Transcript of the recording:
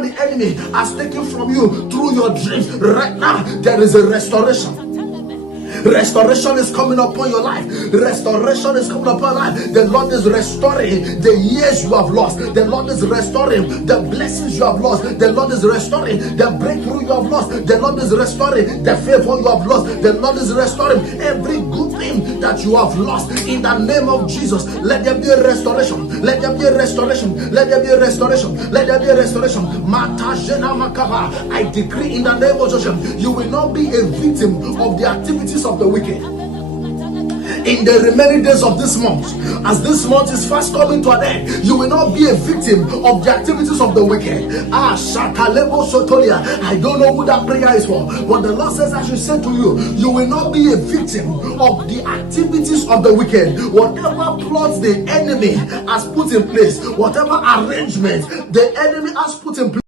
the enemy has taken from you through your dreams, right now there is a restoration. Restoration is coming upon your life. Restoration is coming upon your life. The Lord is restoring the years you have lost. The Lord is restoring the blessings you have lost. The Lord is restoring the breakthrough you have lost. The Lord is restoring the favor you have lost. The Lord is restoring every good thing that you have lost. In the name of Jesus, let there be a restoration. Let there be a restoration. Let there be a restoration. Let there be a restoration. I decree in the name of Jesus, you will not be a victim of the activities of the wicked. In the remaining days of this month, as this month is fast coming to an end, you will not be a victim of the activities of the wicked. I don't know who that prayer is for, but the Lord says I should say to you, you will not be a victim of the activities of the wicked. Whatever plots the enemy has put in place, whatever arrangement the enemy has put in place,